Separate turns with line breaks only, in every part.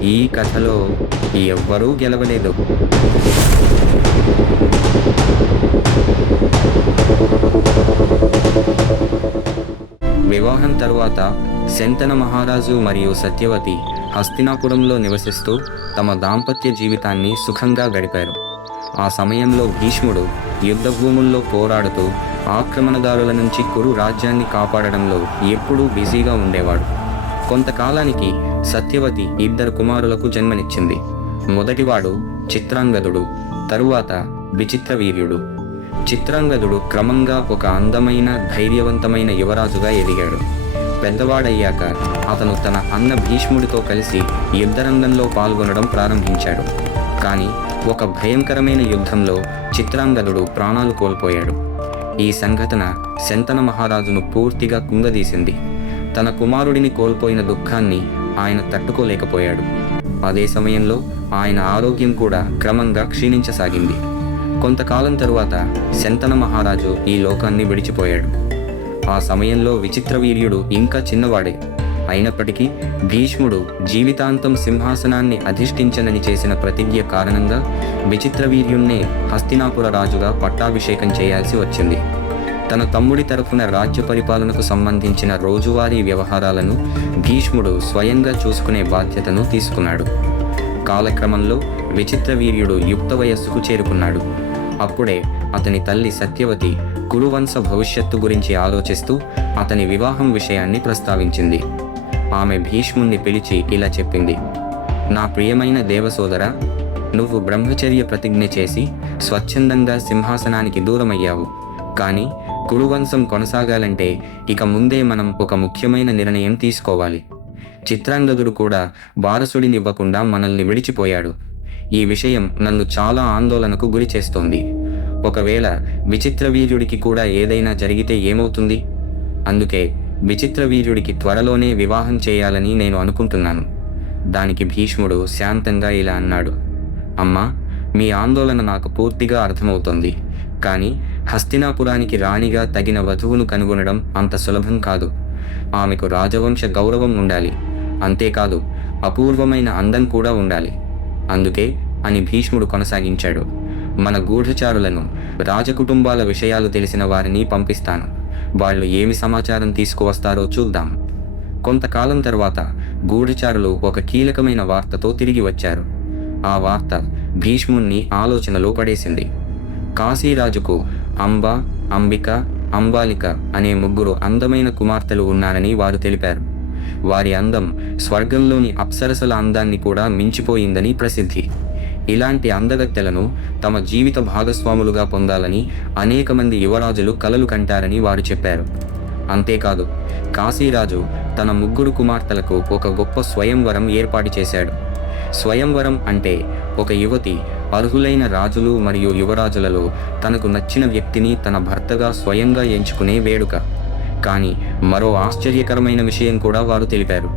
ఈ కథలో ఎవ్వరూ గెలవలేదు. వివాహం తరువాత శంతన మహారాజు మరియు సత్యవతి హస్తినాపురంలో నివసిస్తూ తమ దాంపత్య జీవితాన్ని సుఖంగా గడిపారు. ఆ సమయంలో భీష్ముడు యుద్ధభూముల్లో పోరాడుతూ ఆక్రమణదారుల నుంచి కురు రాజ్యాన్ని కాపాడడంలో ఎప్పుడూ బిజీగా ఉండేవాడు. కొంతకాలానికి సత్యవతి ఇద్దరు కుమారులకు జన్మనిచ్చింది. మొదటివాడు చిత్రాంగదుడు తరువాత విచిత్రవీర్యుడు చిత్రాంగదుడు క్రమంగా ఒక అందమైన ధైర్యవంతమైన యువరాజుగా ఎదిగాడు. పెద్దవాడయ్యాక అతను తన అన్న భీష్ముడితో కలిసి యుద్ధరంగంలో పాల్గొనడం ప్రారంభించాడు. కానీ ఒక భయంకరమైన యుద్ధంలో చిత్రాంగదుడు ప్రాణాలు కోల్పోయాడు. ఈ సంఘటన శంతన మహారాజును పూర్తిగా కుంగదీసింది. తన కుమారుడిని కోల్పోయిన దుఃఖాన్ని ఆయన తట్టుకోలేకపోయాడు. అదే సమయంలో ఆయన ఆరోగ్యం కూడా క్రమంగా క్షీణించసాగింది. కొంతకాలం తరువాత శంతన మహారాజు ఈ లోకాన్ని విడిచిపోయాడు. ఆ సమయంలో విచిత్రవీర్యుడు ఇంకా చిన్నవాడే. అయినప్పటికీ భీష్ముడు జీవితాంతం సింహాసనాన్ని అధిష్ఠించనని చేసిన ప్రతిజ్ఞ కారణంగా విచిత్రవీర్యుణ్ణే హస్తినాపుర రాజుగా పట్టాభిషేకం చేయాల్సి వచ్చింది. తన తమ్ముడి తరఫున రాజ్య పరిపాలనకు సంబంధించిన రోజువారీ వ్యవహారాలను భీష్ముడు స్వయంగా చూసుకునే బాధ్యతను తీసుకున్నాడు. కాలక్రమంలో విచిత్రవీర్యుడు యుక్త వయస్సుకు చేరుకున్నాడు. అప్పుడే అతని తల్లి సత్యవతి కురువంశ భవిష్యత్తు గురించి ఆలోచిస్తూ అతని వివాహం విషయాన్ని ప్రస్తావించింది. ఆమె భీష్ముణ్ణి పిలిచి ఇలా చెప్పింది. నా ప్రియమైన దేవసోదర నువ్వు బ్రహ్మచర్య ప్రతిజ్ఞ చేసి స్వచ్ఛందంగా సింహాసనానికి దూరమయ్యావు. కానీ కురువంశం కొనసాగాలంటే ఇక ముందే మనం ఒక ముఖ్యమైన నిర్ణయం తీసుకోవాలి. చిత్రాంగదుడు కూడా వారసుడినివ్వకుండా మనల్ని విడిచిపోయాడు. ఈ విషయం నన్ను చాలా ఆందోళనకు గురి చేస్తోంది. ఒకవేళ విచిత్ర వీర్యుడికి కూడా ఏదైనా జరిగితే ఏమవుతుంది? అందుకే విచిత్ర వీర్యుడికి త్వరలోనే వివాహం చేయాలని నేను అనుకుంటున్నాను. దానికి భీష్ముడు శాంతంగా ఇలా అన్నాడు. అమ్మా మీ ఆందోళన నాకు పూర్తిగా అర్థమవుతోంది. కానీ హస్తినాపురానికి రాణిగా తగిన వధువును కనుగొనడం అంత సులభం కాదు. ఆమెకు రాజవంశ గౌరవం ఉండాలి. అంతేకాదు అపూర్వమైన అందం కూడా ఉండాలి. అందుకే అని భీష్ముడు కొనసాగించాడు. మన గూఢచారులను రాజకుటుంబాల విషయాలు తెలిసిన వారిని పంపిస్తాను. వాళ్ళు ఏమి సమాచారం తీసుకువస్తారో చూద్దాం. కొంతకాలం తర్వాత గూఢచారులు ఒక కీలకమైన వార్తతో తిరిగి వచ్చారు. ఆ వార్త భీష్ముణ్ణి ఆలోచనలో పడేసింది. కాశీరాజుకు అంబ అంబిక అంబాలిక అనే ముగ్గురు అందమైన కుమార్తెలు ఉన్నారని వారు తెలిపారు. వారి అందం స్వర్గంలోని అప్సరసల అందాన్ని కూడా మించిపోయిందని ప్రసిద్ధి. ఇలాంటి అందగత్తెలను తమ జీవిత భాగస్వాములుగా పొందాలని అనేక మంది యువరాజులు కలలు కంటారని వారు చెప్పారు. అంతేకాదు కాశీరాజు తన ముగ్గురు కుమార్తెలకు ఒక గొప్ప స్వయంవరం ఏర్పాటు చేశాడు. స్వయంవరం అంటే ఒక యువతి అర్హులైన రాజులు మరియు యువరాజులలో తనకు నచ్చిన వ్యక్తిని తన భర్తగా స్వయంగా ఎంచుకునే వేడుక. కానీ మరో ఆశ్చర్యకరమైన విషయం కూడా వారు తెలిపారు.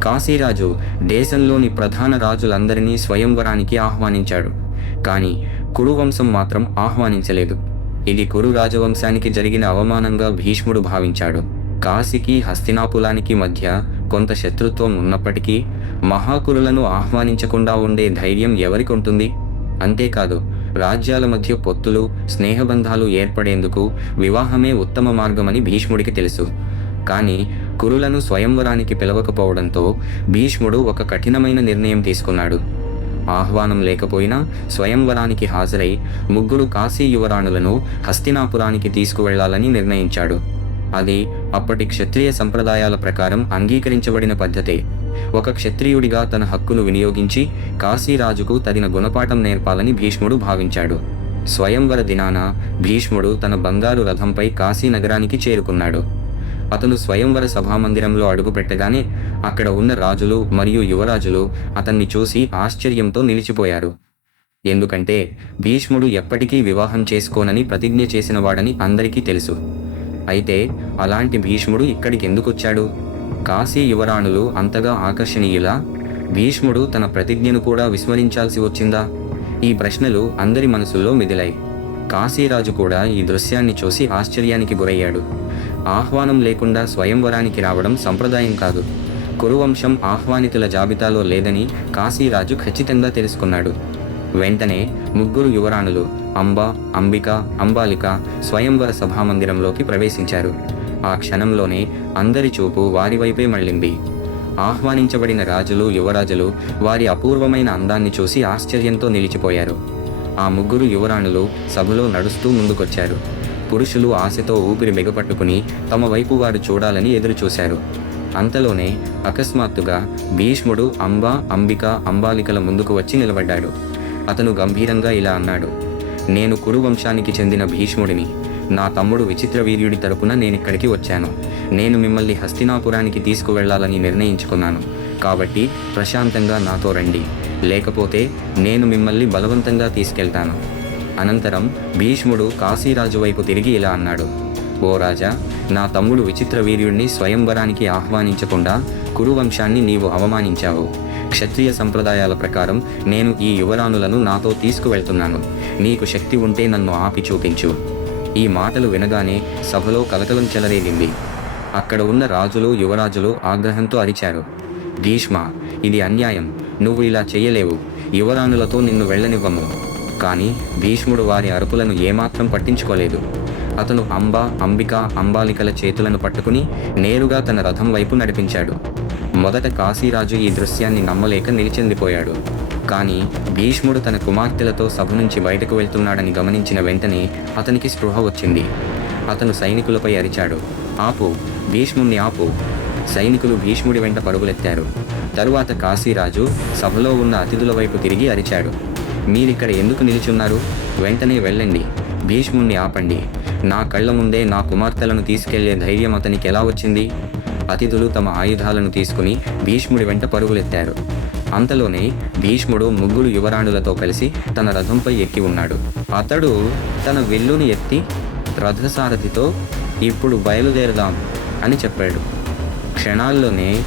కాశీరాజు దేశంలోని ప్రధాన రాజులందరినీ స్వయంవరానికి ఆహ్వానించాడు. కానీ కురు వంశం మాత్రం ఆహ్వానించలేదు. ఇది కురు రాజవంశానికి జరిగిన అవమానంగా భీష్ముడు భావించాడు. కాశీకి హస్తినాపులానికి మధ్య కొంత శత్రుత్వం ఉన్నప్పటికీ మహాకురులను ఆహ్వానించకుండా ఉండే ధైర్యం ఎవరికి ఉంటుంది? అంతేకాదు రాజ్యాల మధ్య పొత్తులు స్నేహబంధాలు ఏర్పడేందుకు వివాహమే ఉత్తమ మార్గమని భీష్ముడికి తెలుసు. కానీ కురులను స్వయంవరానికి పిలవకపోవడంతో భీష్ముడు ఒక కఠినమైన నిర్ణయం తీసుకున్నాడు. ఆహ్వానం లేకపోయినా స్వయంవరానికి హాజరై ముగ్గురు కాశీ యువరాణులను హస్తినాపురానికి తీసుకువెళ్ళాలని నిర్ణయించాడు. అది అప్పటి క్షత్రియ సంప్రదాయాల ప్రకారం అంగీకరించబడిన పద్ధతే. ఒక క్షత్రియుడిగా తన హక్కును వినియోగించి కాశీరాజుకు తగిన గుణపాఠం నేర్పాలని భీష్ముడు భావించాడు. స్వయంవర దినాన భీష్ముడు తన బంగారు రథంపై కాశీ నగరానికి చేరుకున్నాడు. అతను స్వయంవర సభామందిరంలో అడుగుపెట్టగానే అక్కడ ఉన్న రాజులు మరియు యువరాజులు అతన్ని చూసి ఆశ్చర్యంతో నిలిచిపోయారు. ఎందుకంటే భీష్ముడు ఎప్పటికీ వివాహం చేసుకోనని ప్రతిజ్ఞ చేసినవాడని అందరికీ తెలుసు. అయితే అలాంటి భీష్ముడు ఇక్కడికి ఎందుకొచ్చాడు? కాశీ యువరాణులు అంతగా ఆకర్షణీయులా? భీష్ముడు తన ప్రతిజ్ఞను కూడా విస్మరించాల్సి వచ్చిందా? ఈ ప్రశ్నలు అందరి మనసుల్లో మిదిలాయి కాశీరాజు కూడా ఈ దృశ్యాన్ని చూసి ఆశ్చర్యానికి గురయ్యాడు. ఆహ్వానం లేకుండా స్వయంవరానికి రావడం సంప్రదాయం కాదు. కురువంశం ఆహ్వానితుల జాబితాలో లేదని కాశీరాజు ఖచ్చితంగా తెలుసుకున్నాడు. వెంటనే ముగ్గురు యువరాణులు అంబ అంబిక అంబాలిక స్వయంవర సభామందిరంలోకి ప్రవేశించారు. ఆ క్షణంలోనే అందరి చూపు వారి వైపే మళ్ళింది. ఆహ్వానించబడిన రాజులు యువరాజులు వారి అపూర్వమైన అందాన్ని చూసి ఆశ్చర్యంతో నిలిచిపోయారు. ఆ ముగ్గురు యువరాణులు సభలో నడుస్తూ ముందుకొచ్చారు. పురుషులు ఆశతో ఊపిరి మెగపట్టుకుని తమ వైపు వారు చూడాలని ఎదురుచూశారు. అంతలోనే అకస్మాత్తుగా భీష్ముడు అంబ అంబిక అంబాలికల ముందుకు వచ్చి నిలబడ్డాడు. అతను గంభీరంగా ఇలా అన్నాడు. నేను కురు వంశానికి చెందిన భీష్ముడిని. నా తమ్ముడు విచిత్ర వీర్యుడి తరపున నేనిక్కడికి వచ్చాను. నేను మిమ్మల్ని హస్తినాపురానికి తీసుకువెళ్ళాలని నిర్ణయించుకున్నాను. కాబట్టి ప్రశాంతంగా నాతో రండి. లేకపోతే నేను మిమ్మల్ని బలవంతంగా తీసుకెళ్తాను. అనంతరం భీష్ముడు కాశీరాజు వైపు తిరిగి ఇలా అన్నాడు. ఓ రాజా నా తమ్ముడు విచిత్ర వీర్యుడిని స్వయంవరానికి ఆహ్వానించకుండా కురువంశాన్ని నీవు అవమానించావు. క్షత్రియ సంప్రదాయాల ప్రకారం నేను ఈ యువరాణులను నాతో తీసుకువెళ్తున్నాను. నీకు శక్తి ఉంటే నన్ను ఆపి చూపించు. ఈ మాటలు వినగానే సభలో కలకలం చెలరేగింది అక్కడ ఉన్న రాజులు యువరాజులు ఆగ్రహంతో అరిచారు. భీష్మ ఇది అన్యాయం. నువ్వు ఇలా చేయలేవు యువరాణులతో నిన్ను వెళ్ళనివ్వము. కానీ భీష్ముడు వారి అరుపులను ఏమాత్రం పట్టించుకోలేదు. అతను అంబ అంబిక అంబాలికల చేతులను పట్టుకుని నేరుగా తన రథం వైపు నడిపించాడు. మొదట కాశీరాజు ఈ దృశ్యాన్ని నమ్మలేక నిలిచెందిపోయాడు. కానీ భీష్ముడు తన కుమార్తెలతో సభ నుంచి బయటకు వెళ్తున్నాడని గమనించిన వెంటనే అతనికి స్పృహ వచ్చింది. అతను సైనికులపై అరిచాడు. ఆపు భీష్ముణ్ణి ఆపు. సైనికులు భీష్ముడి వెంట పరుగులెత్తారు. తరువాత కాశీరాజు సభలో ఉన్న అతిథుల వైపు తిరిగి అరిచాడు. మీరిక్కడ ఎందుకు నిలిచున్నారు? వెంటనే వెళ్ళండి. భీష్ముణ్ణి ఆపండి. నా కళ్ళ ముందే నా కుమార్తెలను తీసుకెళ్ళే ధైర్యం అతనికి ఎలా వచ్చింది? అతిథులు తమ ఆయుధాలను తీసుకుని భీష్ముడి వెంట పరుగులెత్తారు. అంతలోనే భీష్ముడు ముగ్గురు యువరాణులతో కలిసి తన రథంపై ఎక్కి ఉన్నాడు. అతడు తన విల్లుని ఎత్తి రథసారథితో ఇప్పుడు బయలుదేరదాం అని చెప్పాడు. క్షణాల్లోనే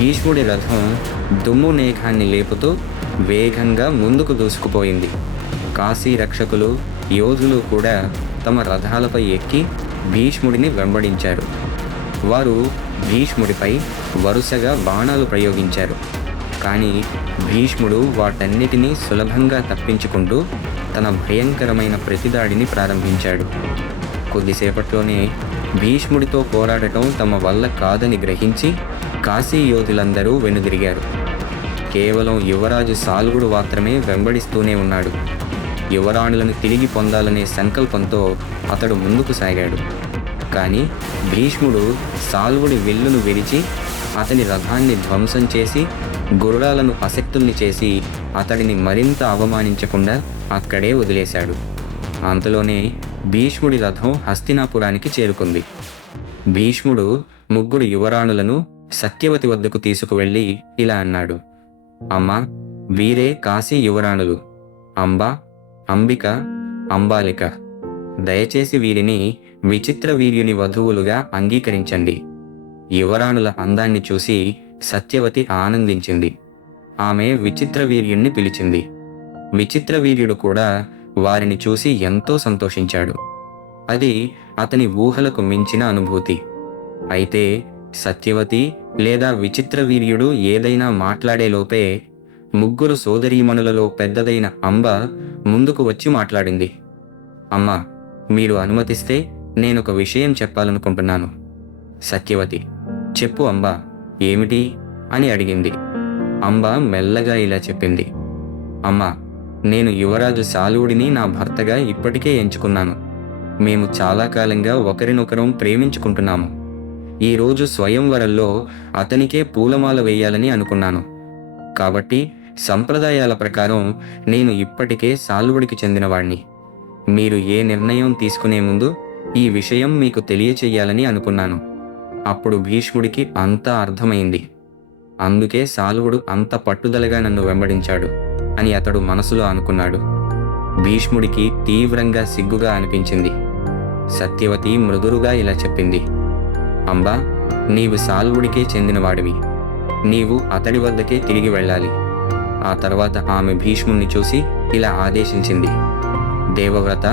భీష్ముడి రథం దుమ్ము నేఘాన్ని లేపుతూ వేగంగా ముందుకు దూసుకుపోయింది. కాశీ రక్షకులు యోధులు కూడా తమ రథాలపై ఎక్కి భీష్ముడిని వెంబడించారు. వారు భీష్ముడిపై వరుసగా బాణాలు ప్రయోగించారు. కానీ భీష్ముడు వాటన్నిటినీ సులభంగా తప్పించుకుంటూ తన భయంకరమైన ప్రతిదాడిని ప్రారంభించాడు. కొద్దిసేపట్లోనే భీష్ముడితో పోరాడటం తమ వల్ల కాదని గ్రహించి కాశీ యోధులందరూ వెనుదిరిగారు. కేవలం యువరాజు సాల్గుడు మాత్రమే వెంబడిస్తూనే ఉన్నాడు. యువరాణులను తిరిగి పొందాలనే సంకల్పంతో అతడు ముందుకు సాగాడు. కానీ భీష్ముడు సాల్వుడి విల్లును విరిచి అతని రథాన్ని ధ్వంసం చేసి గుర్రాలను అసక్తుల్ని చేసి అతడిని మరింత అవమానించకుండా అక్కడే వదిలేశాడు. అంతలోనే భీష్ముడి రథం హస్తినాపురానికి చేరుకుంది. భీష్ముడు ముగ్గురు యువరాణులను సత్యవతి వద్దకు తీసుకువెళ్ళి ఇలా అన్నాడు. అమ్మా వీరే కాశీ యువరాణులు. అంబ అంబిక అంబాలిక. దయచేసి వీరిని విచిత్ర వీర్యుని వధువులుగా అంగీకరించండి. యువరాణుల అందాన్ని చూసి సత్యవతి ఆనందించింది. ఆమె విచిత్ర వీర్యుణ్ణి పిలిచింది. విచిత్ర వీర్యుడు కూడా వారిని చూసి ఎంతో సంతోషించాడు. అది అతని ఊహలకు మించిన అనుభూతి. అయితే సత్యవతి లేదా విచిత్ర వీర్యుడు ఏదైనా మాట్లాడేలోపే ముగ్గురు సోదరీమణులలో పెద్దదైన అంబ ముందుకు వచ్చి మాట్లాడింది. అమ్మా మీరు అనుమతిస్తే నేనొక విషయం చెప్పాలనుకుంటున్నాను. సత్యవతి చెప్పు అంబ ఏమిటి? అని అడిగింది. అంబ మెల్లగా ఇలా చెప్పింది. అమ్మా నేను యువరాజు సాలువుడిని నా భర్తగా ఇప్పటికే ఎంచుకున్నాను. మేము చాలా కాలంగా ఒకరినొకరం ప్రేమించుకుంటున్నాము. ఈరోజు స్వయంవరంలో అతనికే పూలమాల వేయాలని అనుకున్నాను. కాబట్టి సంప్రదాయాల ప్రకారం నేను ఇప్పటికే సాల్వుడికి చెందినవాణ్ణి. మీరు ఏ నిర్ణయం తీసుకునే ముందు ఈ విషయం మీకు తెలియచేయాలని అనుకున్నాను. అప్పుడు భీష్ముడికి అంతా అర్థమైంది. అందుకే సాల్వుడు అంత పట్టుదలగా నన్ను వెంబడించాడు అని అతడు మనసులో అనుకున్నాడు. భీష్ముడికి తీవ్రంగా సిగ్గుగా అనిపించింది. సత్యవతి మృదురుగా ఇలా చెప్పింది. అంబా నీవు సాల్వుడికే చెందినవాడివి. నీవు అతడి వద్దకే తిరిగి వెళ్ళాలి. ఆ తర్వాత ఆమె భీష్ముణ్ణి చూసి ఇలా ఆదేశించింది. దేవవ్రత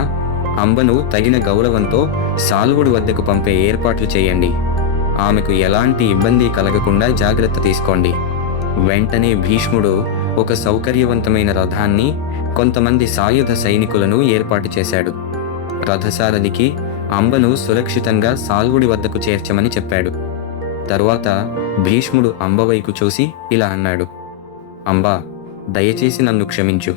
అంబను తగిన గౌరవంతో సాల్వుడి వద్దకు పంపే ఏర్పాట్లు చేయండి. ఆమెకు ఎలాంటి ఇబ్బంది కలగకుండా జాగ్రత్త తీసుకోండి. వెంటనే భీష్ముడు ఒక సౌకర్యవంతమైన రథాన్ని కొంతమంది సాయుధ సైనికులను ఏర్పాటు చేశాడు. రథసారథికి అంబను సురక్షితంగా సాల్వుడి వద్దకు చేర్చమని చెప్పాడు. తరువాత భీష్ముడు అంబవైపు చూసి ఇలా అన్నాడు. అంబా దయచేసి నన్ను క్షమించు.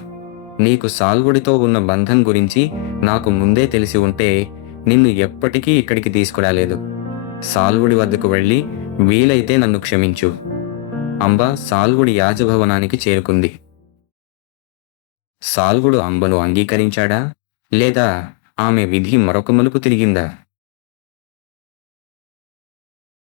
నీకు సాల్వుడితో ఉన్న బంధం గురించి నాకు ముందే తెలిసి ఉంటే నిన్ను ఎప్పటికీ ఇక్కడికి తీసుకురాలేదు. సాల్వుడి వద్దకు వెళ్ళి వీలైతే నన్ను క్షమించు. అంబ సాల్వుడి యాజభవనానికి చేరుకుంది. సాల్వుడు అంబను అంగీకరించాడా? లేదా ఆమె విధి మరొక మలుపు తిరిగిందా?